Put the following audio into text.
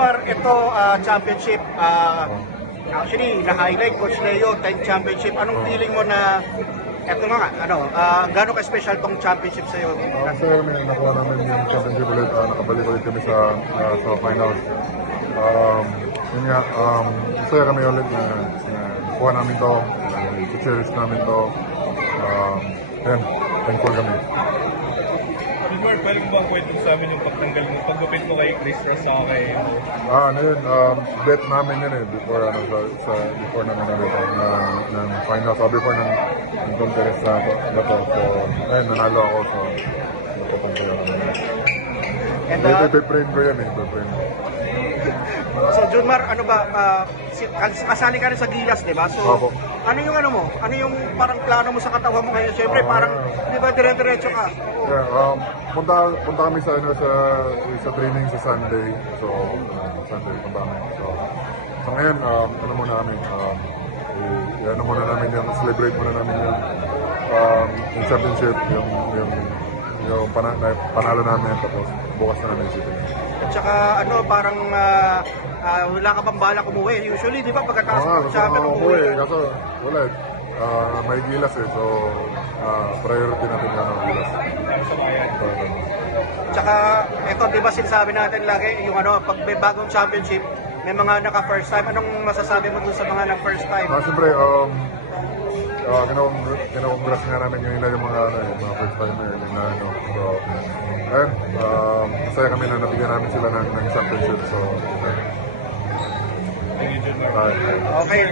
Junmar, ito ah, championship. ah, actually, na-highlight Coach Leo, 10 championship. Anong feeling mo na eto nga, ano, ah, gano'n ka-special tong championship sa'yo? Uh, so, may nakuha namin yung championship ulit. Uh, nakabalik ulit kami sa, uh, sa finals. Um, yun nga, um, masaya kami ulit na, na nakuha namin to. Uh, cherish namin to. Um, yan, thankful kami. Before, pwede mo bang kwento sa amin yung pagtanggal mo, paggupit mo kay Chris at saka kay Ah, ano yun, um, bet namin yun eh, before, ano, sa, sa before namin ano ito, na, ng finals, so before ng, ng contest na na to, so, ayun, nanalo ako, so, ako. Ito, ipiprame ko yan eh, ko. so Junmar, ano ba, ah, si- kas- kasali ka rin sa Gilas, di ba? So, Opo. ano yung ano mo? Ano yung parang plano mo sa katawan mo ngayon? Siyempre, Ah. parang, di ba, dire-diretso ka? Yeah, um, punta punta kami sa ano sa sa training sa Sunday. So, uh, Sunday punta kami. So, so ngayon, um, ano muna namin, um, i- ano muna namin yung celebrate muna namin yung um, yung championship, yung yung yung pana, na, panalo namin tapos bukas na namin isipin. At saka, ano, parang, ah, ah, wala ka bang balak umuwi? Usually, di ba, pagkatapos Oo nga, ng gusto champion, ko umuwi. umuwi. Kaso, wala eh. Ah, may gilas eh. So, ah, priority natin gilas. para sa bayan. So. Tsaka, eto, di ba sinasabi natin lagi, yung ano, pag may bagong championship, may mga naka-first time. Anong masasabi mo dun sa mga naka-first time? Ah, siyempre, um, uh, kinakongras nga namin yung ilan yung mga, ano, yung mga first timer, yung na, ano. So, ayun, um, masaya kami na nabigyan namin sila ng, ng championship. So, ayun. Okay.